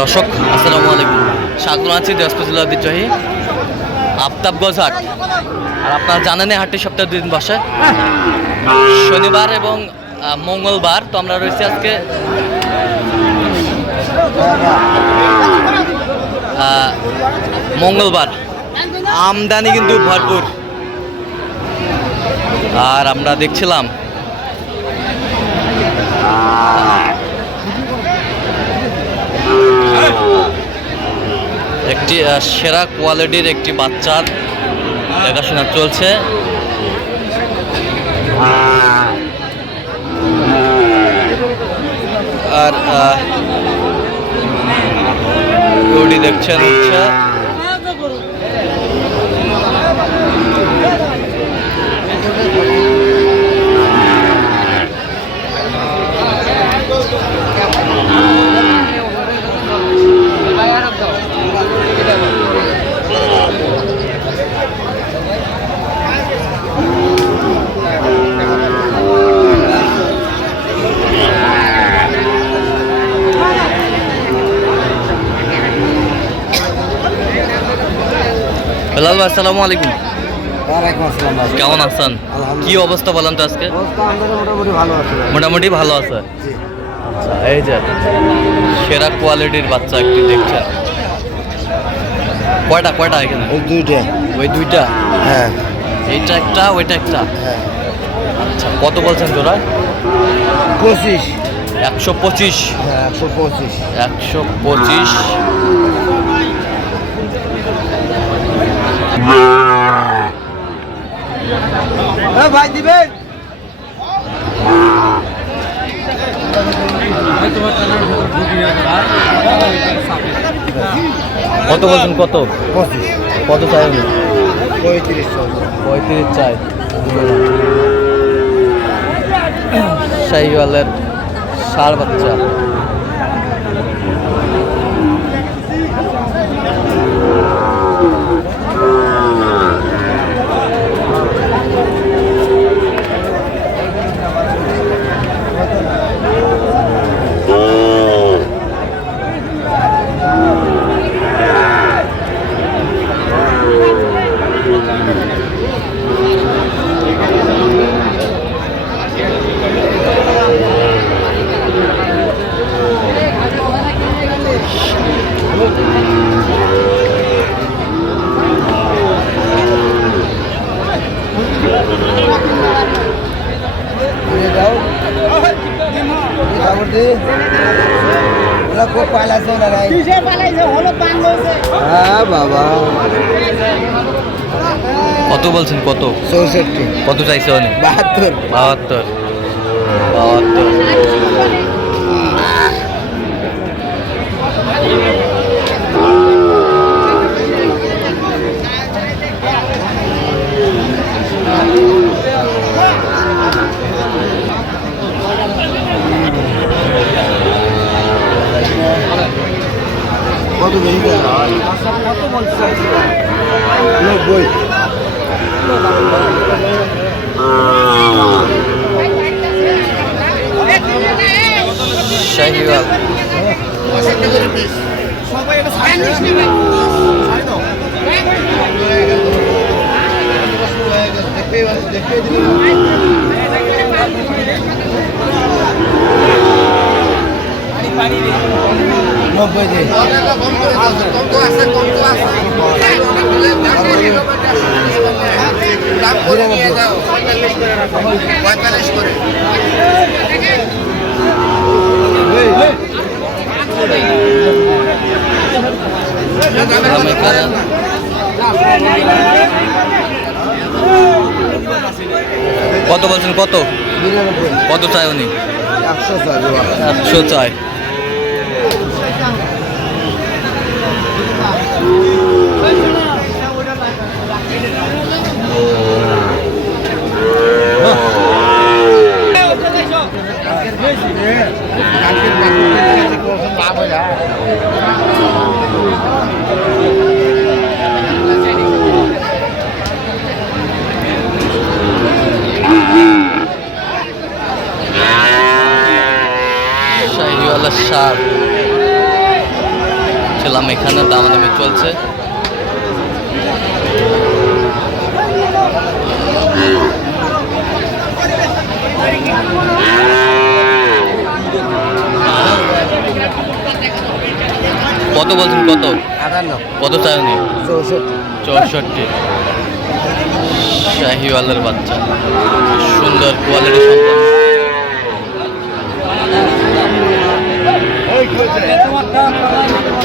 দর্শক, আসসালামু আলাইকুম। স্বাগত আছি দিনাজপুর ঐতিহ্যবাহী আফতাবগঞ্জ হাট আর আপনারা জানেন হাটটি সপ্তাহে দুই দিন বসে। শনিবার এবং মঙ্গলবার তো আমরা রয়েছি আজকে মঙ্গলবার। আমদানি কিন্তু ভরপুর। আর আমরা দেখছিলাম একটি সেরা কোয়ালিটির একটি বাচ্চার দেখাশোনা চলছে। আর দেখছেন হচ্ছে বেলাল ভাই আসসালামু আলাইকুম। কেমন আছেন? কি অবস্থা বলেন তো আজকে? মোটামুটি ভালো আছে আচ্ছা এই যে সেরা কোয়ালিটির বাচ্চা একটি দেখছেন কয়টা কয়টা এখানে? ওই দুইটা। ওই দুইটা? হ্যাঁ। এইটা একটা ওইটা একটা? হ্যাঁ। আচ্ছা কত বলছেন তোরা? পঁচিশ। একশো পঁচিশ। হ্যাঁ একশো পঁচিশ। একশো পঁচিশ হ্যাঁ ভাই দিবেন কত বলছেন কত? কত চাই উনি? পঁয়ত্রিশ পঁয়ত্রিশ চাই। শাহিওয়ালের সার বাচ্চা। কত বলছেন কত? চৌষট্টি। কত চাইছে অনেক বাহাত্তর। বাহাত্তর। বাহাত্তর। কত বেশি কত বলছে নব্বই শাহিওয়াল নব্বই দিন কত বলছেন? কত? কত চাই উনি? একশো ছয় বাবা একশো চাই শাহিওয়ালা সার দেখছিলাম এখানে দামাদামি চলছে কত বলছেন কত কত চাইনি চৌষট্টি শাহিওয়ালের বাচ্চা সুন্দর কোয়ালিটি সম্পন্ন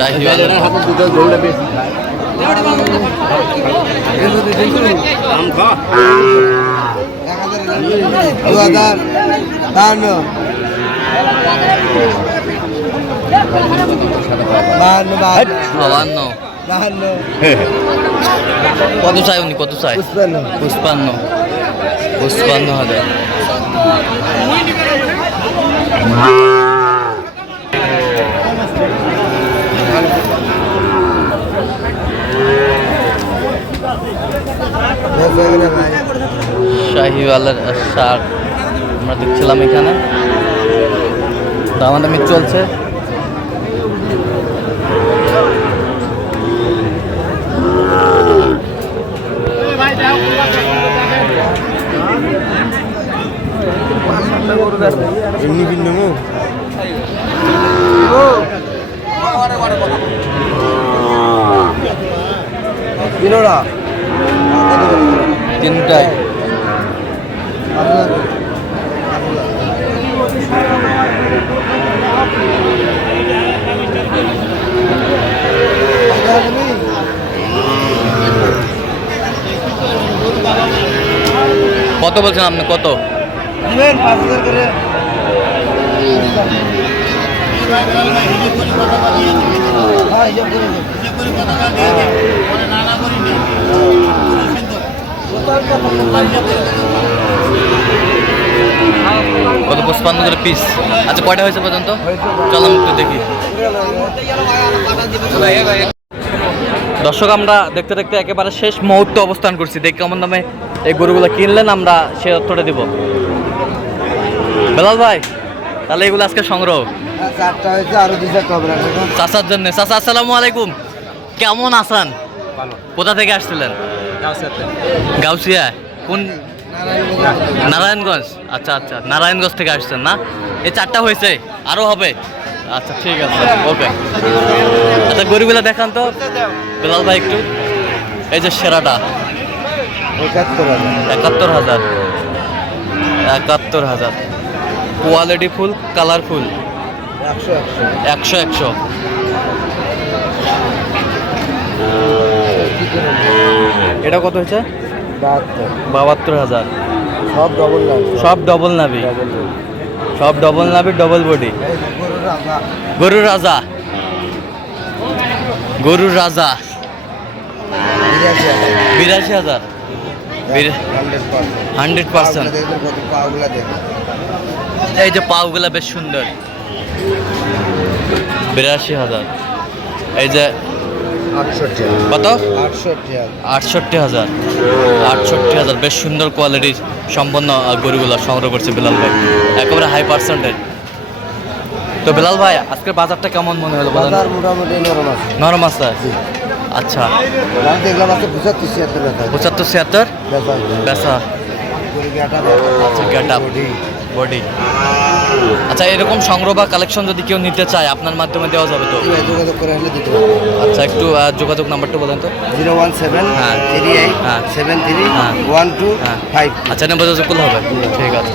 শাহিওয়ালের দু হাজার বাহান্ন বাহান্ন। বাহান্ন। বাহান্ন। কত চাই উনি? কত চাই? পুষ্পান্ন পুষ্পান্ন পুষ্পান্ন হাজার বেশ হয়ে গেলে ভাই শাহিওয়ালের শাক আমরা দেখছিলাম এখানে। দামাদামি চলছে। এমনি কিনবো মু? তিনটায়। কত বলছেন আপনি? কত? দিবেন পাঁচ হাজার করে হ্যাঁ হিসাব করে দিন। কত পুষ্পান্ন করে পিস আচ্ছা কয়টা হয়েছে পর্যন্ত? চল আমি একটু দেখি। দর্শক, আমরা দেখতে দেখতে একেবারে শেষ মুহূর্তে অবস্থান করছি। দেখি কেমন দামে এই গরুগুলো কিনলেন, আমরা সে অর্থটা দিব। বেলাল ভাই, তাহলে এগুলো আজকে সংগ্রহ। চাচার জন্য। চাচা, আসসালামু আলাইকুম। কেমন আছেন? কোথা থেকে আসছিলেন? গাউসিয়া? কোন নারায়ণগঞ্জ। আচ্ছা আচ্ছা নারায়ণগঞ্জ থেকে আসছেন না? এই চারটা হয়েছে আরও হবে? আচ্ছা ঠিক আছে, ওকে। আচ্ছা গরুগুলা দেখান তো। বেলাল ভাই একটু। এই যে সেরাটা। একাত্তর হাজার। একাত্তর হাজার। কোয়ালিটি ফুল কালারফুল একশো একশো। এটা কত হয়েছে? বাহাত্তর। হাজার। সব ডবল সব ডবল নাবি? সব ডবল নাবি ডবল বডি গরুর রাজা। গরুর রাজা। বিরাশি হাজার। Hundred percent. এই যে পাওগুলা বেশ সুন্দর। বিরাশি হাজার। এই যে কত? আটষট্টি হাজার। আটষট্টি হাজার। বেশ সুন্দর কোয়ালিটির সম্পন্ন গরুগুলো সংগ্রহ করছে বিলাল ভাই। একেবারে হাই পার্সেন্টেজ তো বিলাল ভাই আজকের বাজারটা কেমন মনে হলো বাজার মোটামুটি নরম আছে। নরম আছে? আচ্ছা। দেখলাম পঁচাত্তর ছিয়াত্তর পঁচাত্তর ছিয়াত্তর? আচ্ছা গেট আপ বডি আচ্ছা এরকম সংগ্রহ বা কালেকশন যদি কেউ নিতে চায় আপনার মাধ্যমে দেওয়া যাবে তো যোগাযোগ করে হলে দিতে পারব আচ্ছা একটু যোগাযোগ নাম্বারটা বলেন তো জিরো ওয়ান সেভেন হ্যাঁ। থ্রি এইট হ্যাঁ। সেভেন থ্রি হ্যাঁ। ওয়ান টু হ্যাঁ। ফাইভ আচ্ছা নেব যোগাযোগ করলে হবে ঠিক আছে